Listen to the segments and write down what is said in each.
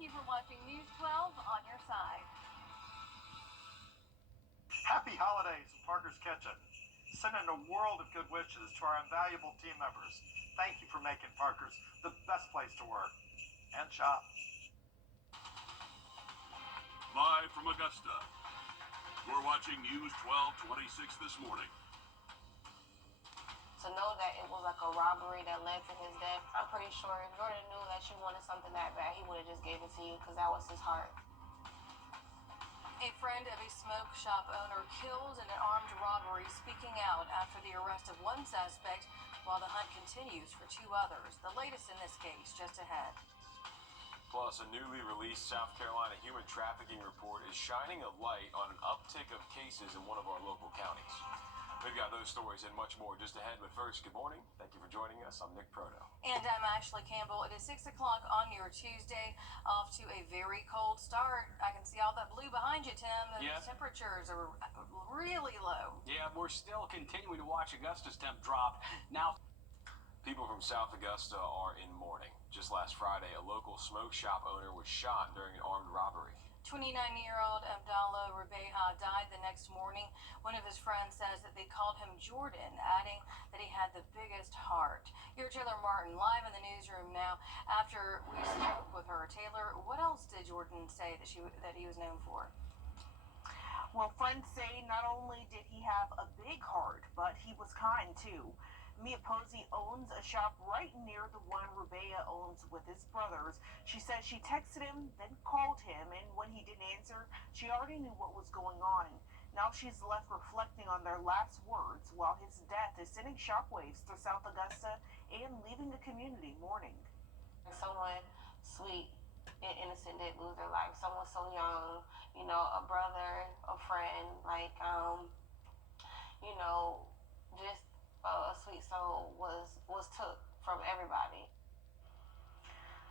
you for watching News 12 on your side. Happy holidays from Parker's Kitchen. Sending a world of good wishes to our invaluable team members. Thank you for making Parker's the best place to work and shop. Live from Augusta, we're watching News 1226 this morning. To know that it was like a robbery that led to his death, I'm pretty sure if Jordan knew that you wanted something that bad, he would have just gave it to you because that was his heart. A friend of a smoke shop owner killed in an armed robbery speaking out after the arrest of one suspect while the hunt continues for two others. The latest in this case just ahead. Plus, a newly released South Carolina human trafficking report is shining a light on an uptick of cases in one of our local counties. We've got those stories and much more just ahead, but first, good morning. Thank you for joining us. I'm Nick Proto. And I'm Ashley Campbell. It is 6 o'clock on your Tuesday, off to a very cold start. I can see all that blue behind you, Tim. The temperatures are really low. Yeah, we're still continuing to watch Augusta's temp drop. Now, people from South Augusta are in mourning. Just last Friday, a local smoke shop owner was shot during an armed robbery. 29-year-old Abdallah Rubeha died the next morning. One of his friends says that they called him Jordan, adding that he had the biggest heart. Here's Taylor Martin live in the newsroom now after we spoke with her. Taylor, what else did Jordan say that he was known for? Well, friends say not only did he have a big heart, but he was kind too. Mia Posey owns a shop right near the one Rubeha owns with his brothers. She says she texted him, then called him, and when he didn't answer, she already knew what was going on. Now she's left reflecting on their last words while his death is sending shockwaves through South Augusta and leaving the community mourning. Someone sweet and innocent did lose their life. Someone so young, a brother, a friend, just a sweet soul was took from everybody.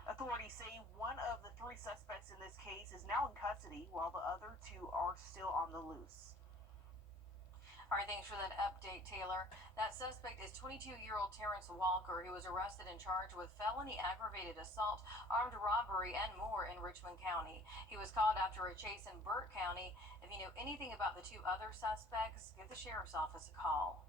Authorities say one of the three suspects in this case is now in custody, while the other two are still on the loose. All right, thanks for that update, Taylor. That suspect is 22-year-old Terrence Walker, who was arrested and charged with felony aggravated assault, armed robbery, and more in Richmond County. He was called after a chase in Burt County. If you know anything about the two other suspects, give the sheriff's office a call.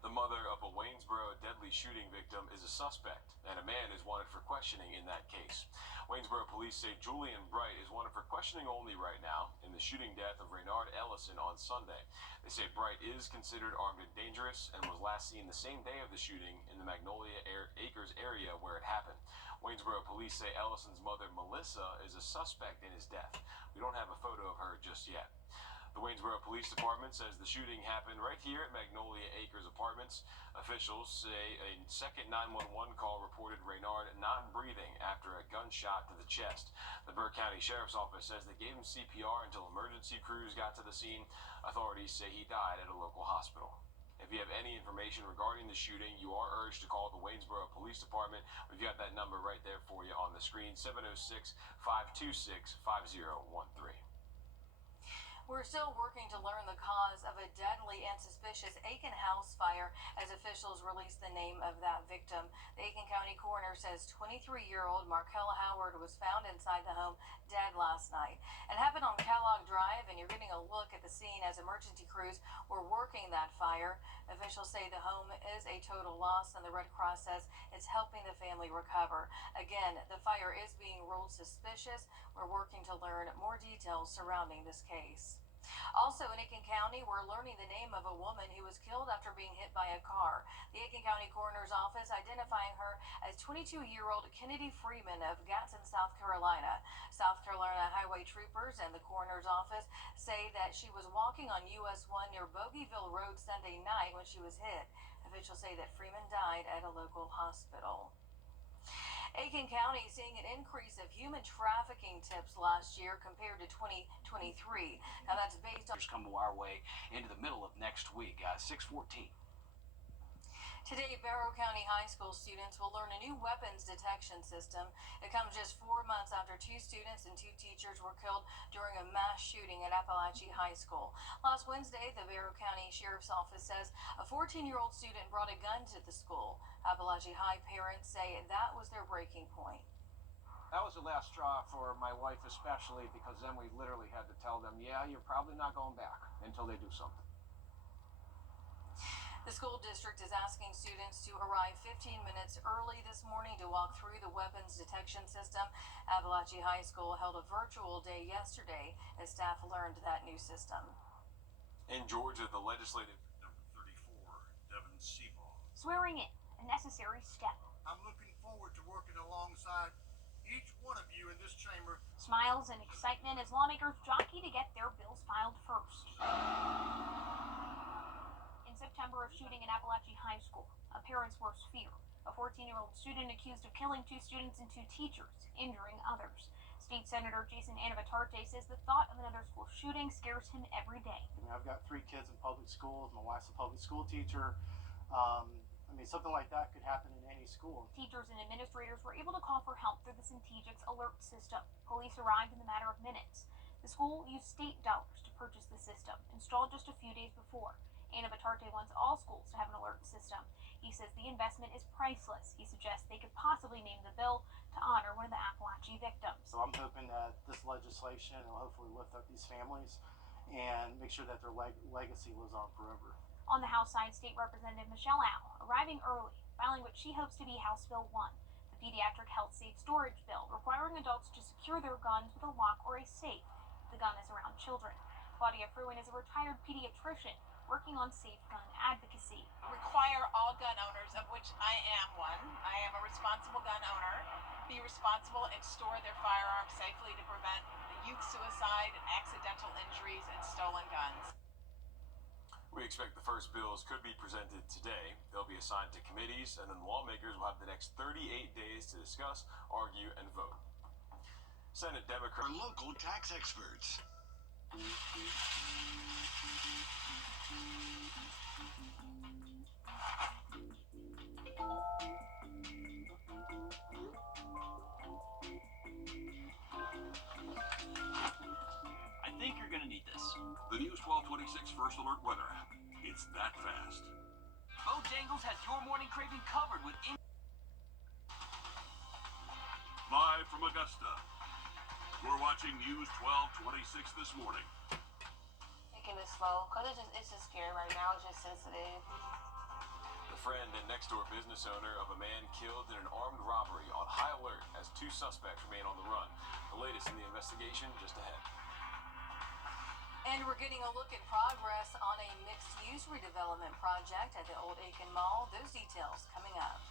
The mother of a Waynesboro deadly shooting victim is a suspect, and a man is wanted for questioning in that case. Waynesboro police say Julian Bright is wanted for questioning only right now in the shooting death of Raynard Ellison on Sunday. They say Bright is considered armed and dangerous and was last seen the same day of the shooting in the Magnolia Acres area where it happened. Waynesboro police say Ellison's mother, Melissa, is a suspect in his death. We don't have a photo of her just yet. The Waynesboro Police Department says the shooting happened right here at Magnolia Acres Apartments. Officials say a second 911 call reported Raynard not breathing after a gunshot to the chest. The Burt County Sheriff's Office says they gave him CPR until emergency crews got to the scene. Authorities say he died at a local hospital. If you have any information regarding the shooting, you are urged to call the Waynesboro Police Department. We've got that number right there for you on the screen, 706-526-5013. We're still working to learn the cause of a deadly and suspicious Aiken house fire as officials release the name of that victim. The Aiken County coroner says 23-year-old Markella Howard was found inside the home dead last night. It happened on Kellogg Drive, and you're getting a look at the scene as emergency crews were working that fire. Officials say the home is a total loss, and the Red Cross says it's helping the family recover. Again, the fire is being ruled suspicious. We're working to learn more details surrounding this case. Also in Aiken County, we're learning the name of a woman who was killed after being hit by a car. The Aiken County Coroner's Office identifying her as 22-year-old Kennedy Freeman of Gadsden, South Carolina. South Carolina Highway Troopers and the Coroner's Office say that she was walking on US 1 near Bogeyville Road Sunday night when she was hit. Officials say that Freeman died at a local hospital. Aiken County seeing an increase of human trafficking tips last year compared to 2023. Now that's based on come our way into the middle of next week, 6/14. Today, Barrow County High School students will learn a new weapons detection system. It comes just 4 months after 2 students and 2 teachers were killed during a mass shooting at Appalachia High School. Last Wednesday, the Barrow County Sheriff's Office says a 14-year-old student brought a gun to the school. Appalachia High parents say that was their breaking point. That was the last straw for my wife especially, because then we literally had to tell them, yeah, you're probably not going back until they do something. The school district is asking students to arrive 15 minutes early this morning to walk through the weapons detection system. Appalachia High School held a virtual day yesterday as staff learned that new system. In Georgia, the legislative Number 34, Devin Seaball. Swearing in, a necessary step. I'm looking forward to working alongside each one of you in this chamber. Smiles and excitement as lawmakers jockey to get their bills filed first. In September of shooting in Appalachia High School, a parent's worst fear. A 14-year-old student accused of killing 2 students and 2 teachers, injuring others. State Senator Jason Anabatarte says the thought of another school shooting scares him every day. I've got 3 kids in public schools. My wife's a public school teacher. Something like that could happen in any school. Teachers and administrators were able to call for help through the Centegix alert system. Police arrived in a matter of minutes. The school used state dollars to purchase the system, installed just a few days before. Anabatarte wants all schools to have an alert system. He says the investment is priceless. He suggests they could possibly name the bill to honor one of the Appalachia victims. So I'm hoping that this legislation will hopefully lift up these families and make sure that their legacy lives on forever. On the House side, State Representative Michelle Au, arriving early, filing what she hopes to be House Bill 1, the Pediatric Health Safe Storage Bill, requiring adults to secure their guns with a lock or a safe if the gun is around children. Claudia Fruin is a retired pediatrician working on safe gun advocacy. Require all gun owners, of which I am one. I am a responsible gun owner. Be responsible and store their firearms safely to prevent youth suicide, accidental injuries, and stolen guns. We expect the first bills could be presented today. They'll be assigned to committees, and then lawmakers will have the next 38 days to discuss, argue, and vote. Senate Democrat. Our local tax experts. I think you're gonna need this. The News 1226 First Alert Weather app. It's that fast. Bojangles has your morning craving covered with Live from Augusta. You're watching News 1226 this morning. Taking it slow, cause it's just scary right now. It's just sensitive. The friend and next-door business owner of a man killed in an armed robbery on high alert as 2 suspects remain on the run. The latest in the investigation just ahead. And we're getting a look at progress on a mixed-use redevelopment project at the Old Aiken Mall. Those details coming up.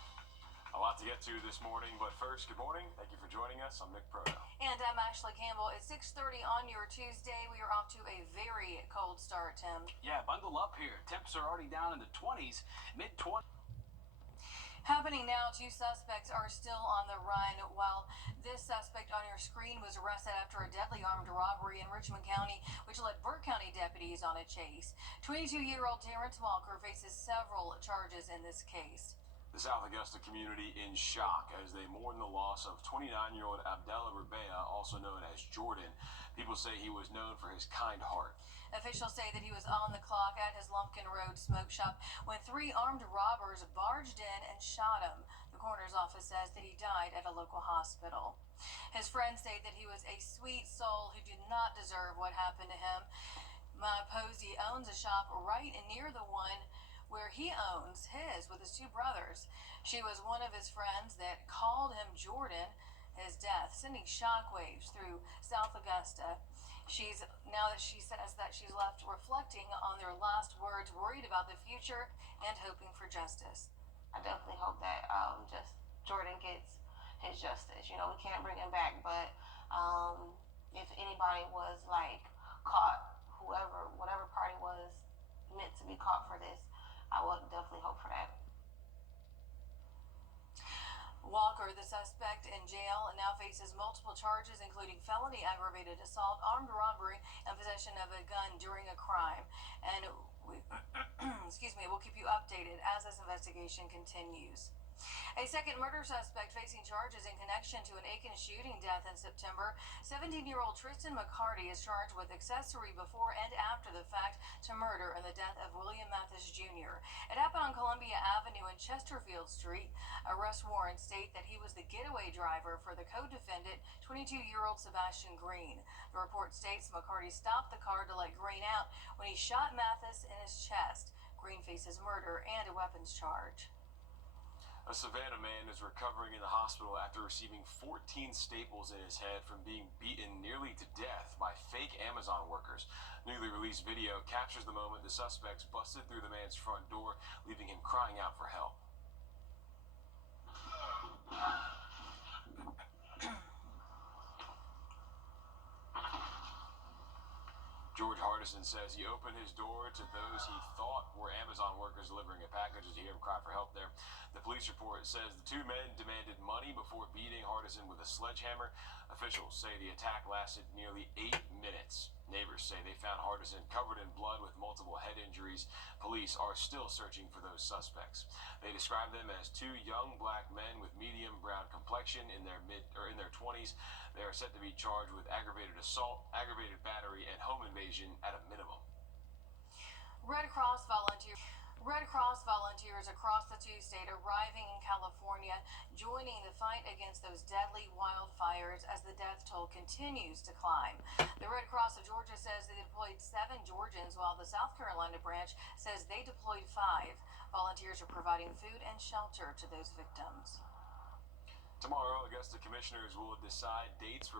A lot to get to this morning, but first, good morning. Thank you for joining us. I'm Nick Proto. And I'm Ashley Campbell. At 6:30 on your Tuesday, we are off to a very cold start, Tim. Yeah, bundle up here. Temps are already down in the 20s, mid-20s. Happening now, 2 suspects are still on the run, while this suspect on your screen was arrested after a deadly armed robbery in Richmond County, which led Burke County deputies on a chase. 22-year-old Terrence Walker faces several charges in this case. The South Augusta community in shock as they mourn the loss of 29-year-old Abdallah Rubea, also known as Jordan. People say he was known for his kind heart. Officials say that he was on the clock at his Lumpkin Road smoke shop when 3 armed robbers barged in and shot him. The coroner's office says that he died at a local hospital. His friends say that he was a sweet soul who did not deserve what happened to him. Ma Posey owns a shop right near the one where he owns his with his 2 brothers. She was one of his friends that called him Jordan. His death sending shockwaves through South Augusta. She says that she's left reflecting on their last words, worried about the future and hoping for justice. I definitely hope that just Jordan gets his justice. You know, we can't bring him back, but if anybody was like caught, whatever party was meant to be caught for this, I would definitely hope for that. Walker, the suspect in jail, now faces multiple charges, including felony aggravated assault, armed robbery, and possession of a gun during a crime. And we'll keep you updated as this investigation continues. A second murder suspect facing charges in connection to an Aiken shooting death in September. 17-year-old Tristan McCarty is charged with accessory before and after the fact to murder in the death of William Mathis Jr. It happened on Columbia Avenue and Chesterfield Street. Arrest warrants state that he was the getaway driver for the co-defendant, 22-year-old Sebastian Green. The report states McCarty stopped the car to let Green out when he shot Mathis in his chest. Green faces murder and a weapons charge. A Savannah man is recovering in the hospital after receiving 14 staples in his head from being beaten nearly to death by fake Amazon workers. Newly released video captures the moment the suspects busted through the man's front door, leaving him crying out for help. George Hardison says he opened his door to those he thought were Amazon workers delivering a package. As you hear him cry for help there. The police report says the two men demanded money before beating Hardison with a sledgehammer. Officials say the attack lasted nearly 8 minutes. Neighbors say they found Hardison covered in blood with multiple head injuries. Police are still searching for those suspects. They describe them as two young black men with medium brown complexion in their 20s. They are set to be charged with aggravated assault, aggravated battery, and home invasion at a minimum. Red Cross volunteers across the two-state arriving in California, joining the fight against those deadly wildfires as the death toll continues to climb. The Red Cross of Georgia says they deployed 7 Georgians, while the South Carolina branch says they deployed 5. Volunteers are providing food and shelter to those victims. Tomorrow, Augusta commissioners will decide dates for